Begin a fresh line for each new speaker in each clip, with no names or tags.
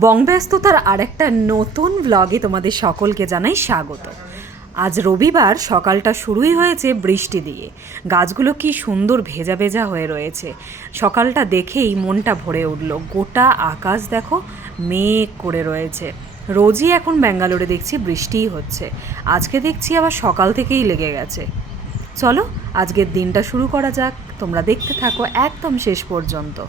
বংব্যস্ততার আরেকটা নতুন ব্লগে তোমাদের সকলকে জানাই স্বাগত। আজ রবিবার সকালটা শুরুই হয়েছে বৃষ্টি দিয়ে। গাছগুলো কি সুন্দর ভেজা ভেজা হয়ে রয়েছে। সকালটা দেখেই মনটা ভরে উঠল। গোটা আকাশ দেখো মেঘ করে রয়েছে। রোজই এখন ব্যাঙ্গালোরে দেখছি বৃষ্টিই হচ্ছে। আজকে দেখছি আবার সকাল থেকেই লেগে গেছে। চলো, আজকের দিনটা শুরু করা যাক। তোমরা দেখতে থাকো একদম শেষ পর্যন্ত।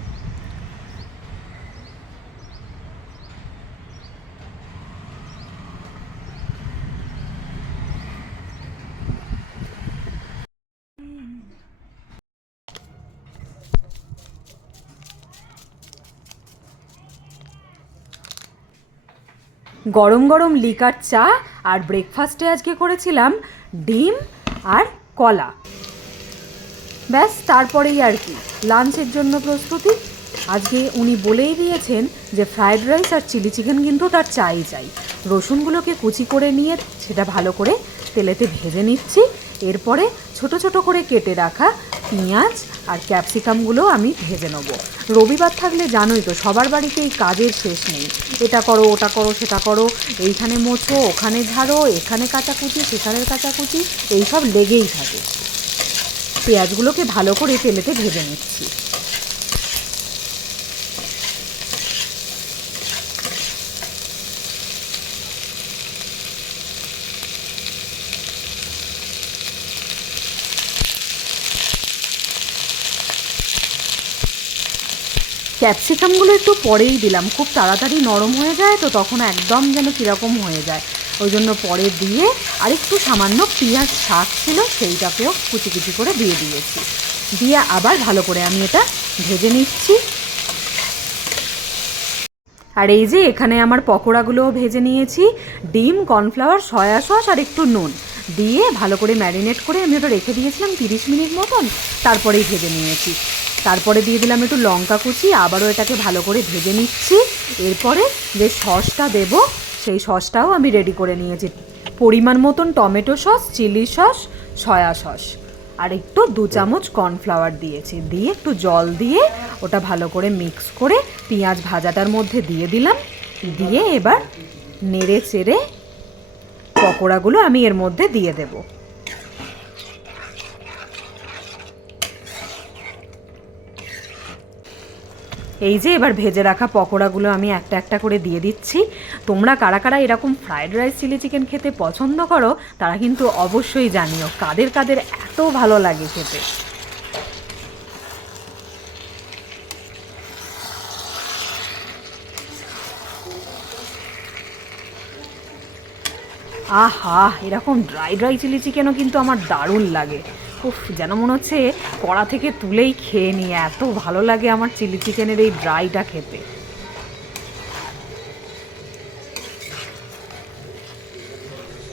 গরম গরম লিকার চা আর ব্রেকফাস্টে আজকে করেছিলাম ডিম আর কলা। ব্যাস, তারপরেই আর কি। লাঞ্চের জন্য প্রস্তুতি। আজকে উনি বলেই দিয়েছেন যে ফ্রায়েড রাইস আর চিলি চিকেন কিন্তু তার চাই চাই। রসুনগুলোকে কুচি করে নিয়ে সেটা ভালো করে তেলেতে ভেজে নিচ্ছি। এরপরে ছোট ছোট করে কেটে রাখা পেঁয়াজ আর ক্যাপসিকামগুলো আমি ভেজে নেব। রবিবার থাকলে জানোই তো, সবার বাড়িতে এই কাজের শেষ নেই। এটা করো, ওটা করো, সেটা করো, এইখানে মোছো, ওখানে ঝাড়ো, এখানে কাচাকুচি, সেখানের কাচাকুচি, এইসব লেগেই থাকে। পেঁয়াজগুলোকে ভালো করে তেলেতে ভেজে নিচ্ছি। ক্যাপসিকামগুলো একটু পরেই দিলাম। খুব তাড়াতাড়ি নরম হয়ে যায় তো তখন একদম যেন কীরকম হয়ে যায়। ওই জন্য পরে দিয়ে আর একটু সামান্য পেঁয়াজ শাক ছিল সেইটাকেও কুচি কুচি করে দিয়ে দিয়েছি। দিয়ে আবার ভালো করে আমি এটা ভেজে নিচ্ছি। আর এই যে এখানে আমার পকোড়াগুলোও ভেজে নিয়েছি। ডিম, কর্নফ্লাওয়ার, সয়া সস আর একটু নুন। দিয়ে ভালো করে ম্যারিনেট করে আমি ওটা রেখে দিয়েছিলাম তিরিশ মিনিট মতন। তারপরেই ভেজে নিয়েছি। তারপরে দিয়ে দিলাম একটু লঙ্কা কুচি, আবারও এটাকে ভালো করে ভেজে নিচ্ছি। এরপরে যে সসটা দেব, সেই সসটাও আমি রেডি করে নিয়েছি। পরিমাণ মতন tomato sauce, chilli sauce, soya sauce. আর একটু দু চামচ কর্নফ্লাওয়ার দিয়েছি। দিয়ে একটু জল দিয়ে ওটা ভালো করে মিক্স করে পেঁয়াজ ভাজাটার মধ্যে দিয়ে দিলাম। দিয়ে এবার নেড়ে চেড়ে পকোড়াগুলো আমি এর মধ্যে দিয়ে দেবো। এই যে এবার ভেজে রাখা পকোড়াগুলো আমি একটা একটা করে দিয়ে দিচ্ছি। তোমরা কারা কারা এরকম ফ্রায়েড রাইস চিলি চিকেন খেতে পছন্দ করো, তারা কিন্তু অবশ্যই জানিও কাদের কাদের এত ভালো লাগে খেতে। আহা, এরকম ড্রাই ড্রাই চিলি চিকেনও কিন্তু আমার দারুণ লাগে। উফ, যেন মনে হচ্ছে কড়া থেকে তুলেই খেয়ে নিয়ে এত ভালো লাগে আমার চিলি চিকেনের এই ড্রাইটা খেতে।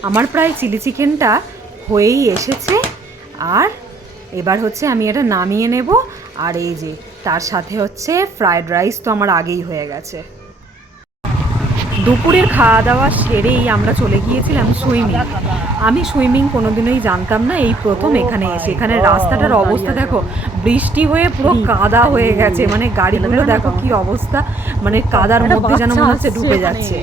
আমার প্রায় চিলি চিকেনটা হয়েই এসেছে। আর এবার হচ্ছে আমি এটা নামিয়ে নেব। আর এই যে, তার সাথে হচ্ছে ফ্রায়েড রাইস তো আমার আগেই হয়ে গেছে। দুপুরের খাওয়া দাওয়া সেরেই আমরা চলে গিয়েছিলাম সুইমিং। আমি সুইমিং কোনোদিনই জানতাম না এই প্রথম এখানে এসে। এখানে রাস্তাটার অবস্থা দেখো বৃষ্টি হয়ে পুরো কাদা হয়ে গেছে। মানে গাড়িগুলো দেখো কি অবস্থা মানে কাদার মধ্যে যেন মনে হচ্ছে ডুবে যাচ্ছে।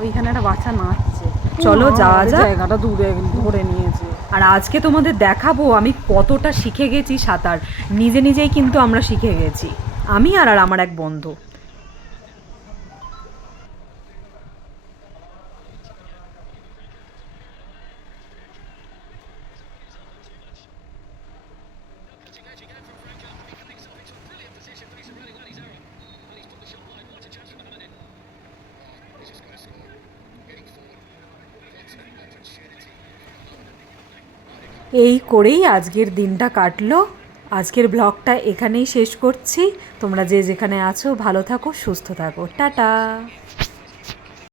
ওইখানে একটা বাচ্চা নাচছে।
চলো যাওয়া যাক।
জায়গাটা দূরে ধরে নিয়েছে।
আর আজকে তোমাদের দেখাবো আমি কতটা শিখে গেছি সাঁতার। নিজে নিজেই কিন্তু আমরা শিখে গেছি। আমি আর আর আমার এক বন্ধু। এই করেই আজকের দিনটা কাটলো। আজকের ব্লগটা এখানেই শেষ করছি। তোমরা যে যেখানে আছো, ভালো থাকো, সুস্থ থাকো। টাটা!